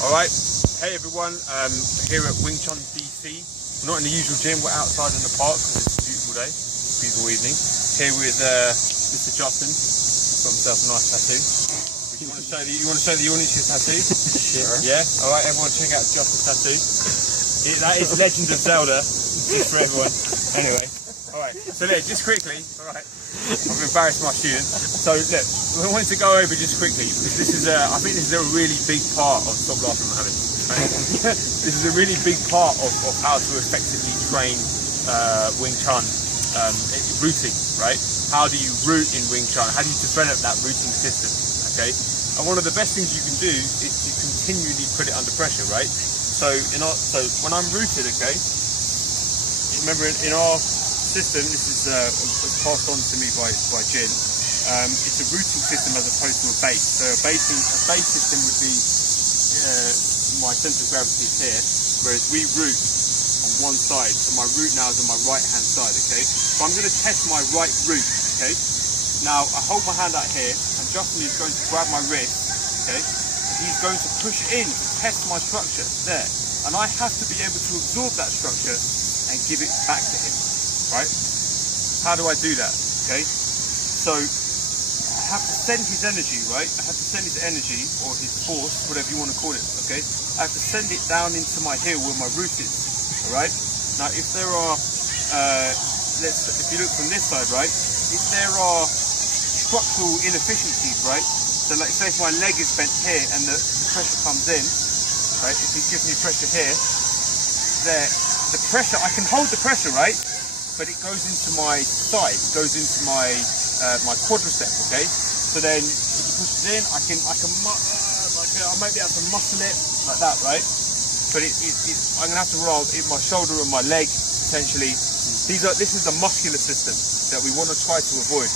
Alright, hey everyone, here at Wing Chun DC. We're not in the usual gym, we're outside in the park because it's a beautiful day, beautiful evening. Here with Mr. Justin, he's got himself a nice tattoo. You want to show the audience his tattoo? Sure. Yeah? Alright, everyone check out Justin's tattoo. That is Legend of Zelda, just for everyone. Anyway, alright, so look, just quickly, alright, I've embarrassed my student. So look, we wanted to go over just quickly, because this is I think this is a really big part of, stop laughing Mohammed, right? This is a really big part of how to effectively train Wing Chun rooting, right? How do you root in Wing Chun? How do you develop that rooting system, okay? And one of the best things you can do is to continually put it under pressure, right? So when I'm rooted, okay, remember in our system, this is was passed on to me by Jin. It's a rooting system as opposed to a base. So a base system would be my centre of gravity is here, whereas we root on one side. So my root now is on my right hand side. Okay. So I'm going to test my right root. Okay. Now I hold my hand out here, and Justin is going to grab my wrist. Okay. And he's going to push in to test my structure there, and I have to be able to absorb that structure and give it back to him. Right? How do I do that? Okay. So I have to send his energy, right? I have to send his energy or his force, whatever you want to call it. Okay. I have to send it down into my heel where my root is. All right. Now, if there are, if you look from this side, right? If there are structural inefficiencies, right? So, like, say if my leg is bent here and the pressure comes in, right? If he's giving me pressure here, the pressure, I can hold the pressure, right? But it goes into my side, it goes into my my quadricep, okay? So then, if he pushes in, I might be able to muscle it like that, right? But I'm gonna have to roll in my shoulder and my leg potentially. This is the muscular system that we want to try to avoid.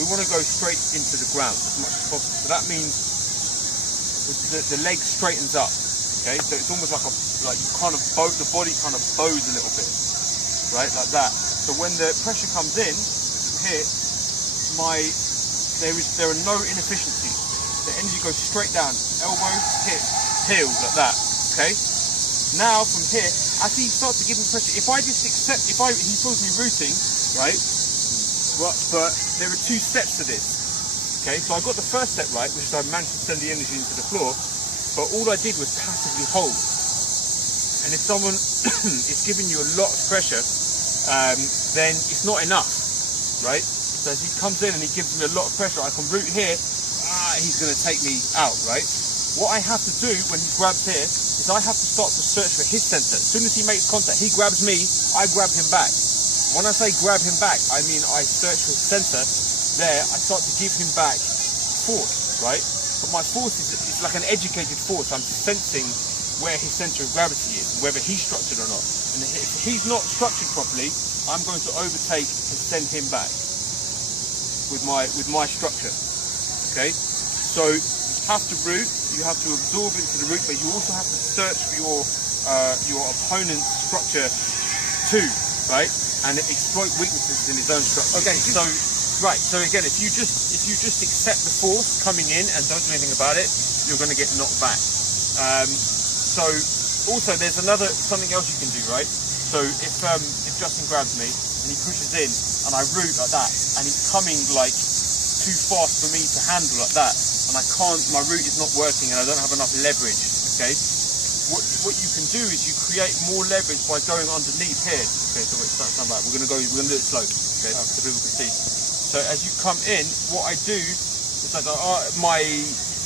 We want to go straight into the ground as much as possible. So that means the leg straightens up, okay? So it's almost like you kind of the body kind of bows a little bit, right? Like that. So when the pressure comes in here, there are no inefficiencies. The energy goes straight down, elbow, hip, heel, like that. Okay. Now from here, as he starts to give me pressure, if I just accept, he feels me rooting, right? But there are two steps to this. Okay. So I got the first step right, which is I managed to send the energy into the floor, but all I did was passively hold. And if someone is giving you a lot of pressure, then it's not enough, right? So as he comes in and he gives me a lot of pressure, I can root here, he's going to take me out, right? What I have to do when he grabs here is I have to start to search for his center. As soon as he makes contact, he grabs me, I grab him back. When I say grab him back, I mean I search for his center. There, I start to give him back force, right? But my force is like an educated force. I'm sensing where his center of gravity is, whether he's structured or not. And if he's not structured properly, I'm going to overtake and send him back with my structure. Okay? So you have to root, you have to absorb into the root, but you also have to search for your opponent's structure too, right? And exploit weaknesses in his own structure. Okay, so again, if you just accept the force coming in and don't do anything about it, you're going to get knocked back. So also there's something else you can do, right? So if Justin grabs me and he pushes in and I root like that and he's coming like too fast for me to handle like that and my root is not working and I don't have enough leverage, okay? What you can do is you create more leverage by going underneath here. Okay, so it's not bad. We're gonna do it slow, okay, so people can see. So as you come in, what I do is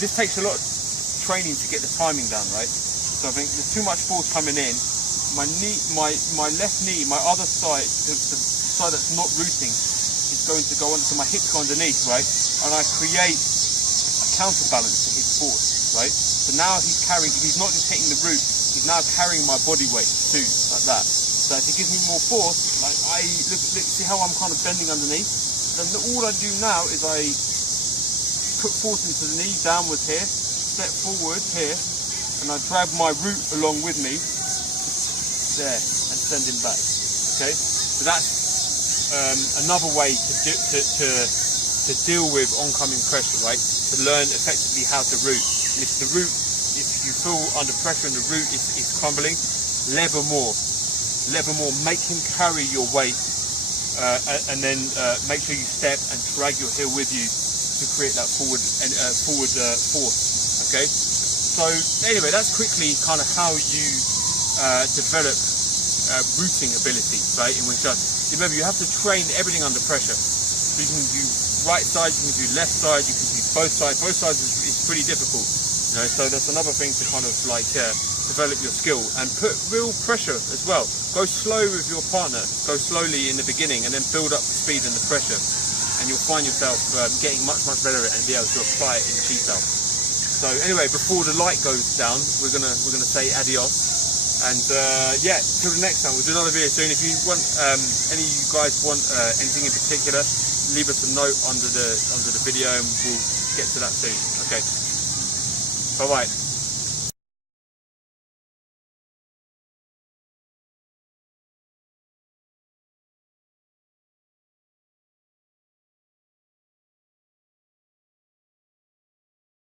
this takes a lot of training to get the timing down, right? So I think there's too much force coming in. My knee, my left knee, my other side, the side that's not rooting, is going to go under, so my hips go underneath, right? And I create a counterbalance to his force, right? So now he's not just hitting the root, he's now carrying my body weight too, like that. So if he gives me more force, like look, see how I'm kind of bending underneath? Then all I do now is I put force into the knee, downwards here, step forward here, and I drag my root along with me, there, and send him back, okay? So that's another way to deal with oncoming pressure, right? To learn effectively how to root. And if the root if you feel under pressure and the root is crumbling, lever more, make him carry your weight, and then make sure you step and drag your heel with you to create that forward force. Okay, so anyway, that's quickly kind of how you develop rooting ability, right, in Wing Chun. Remember, you have to train everything under pressure. So you can do right side, you can do left side, you can do both sides. Both sides is pretty difficult, you know, so that's another thing to kind of like develop your skill and put real pressure as well. Go slow with your partner, go slowly in the beginning and then build up the speed and the pressure, and you'll find yourself getting much better at it and be able to apply it in Chi-Sao. So anyway, before the light goes down, we're gonna say adios. And yeah, till the next time, we'll do another video soon. If you want, any of you guys want anything in particular, leave us a note under the video, and we'll get to that soon. Okay, bye bye.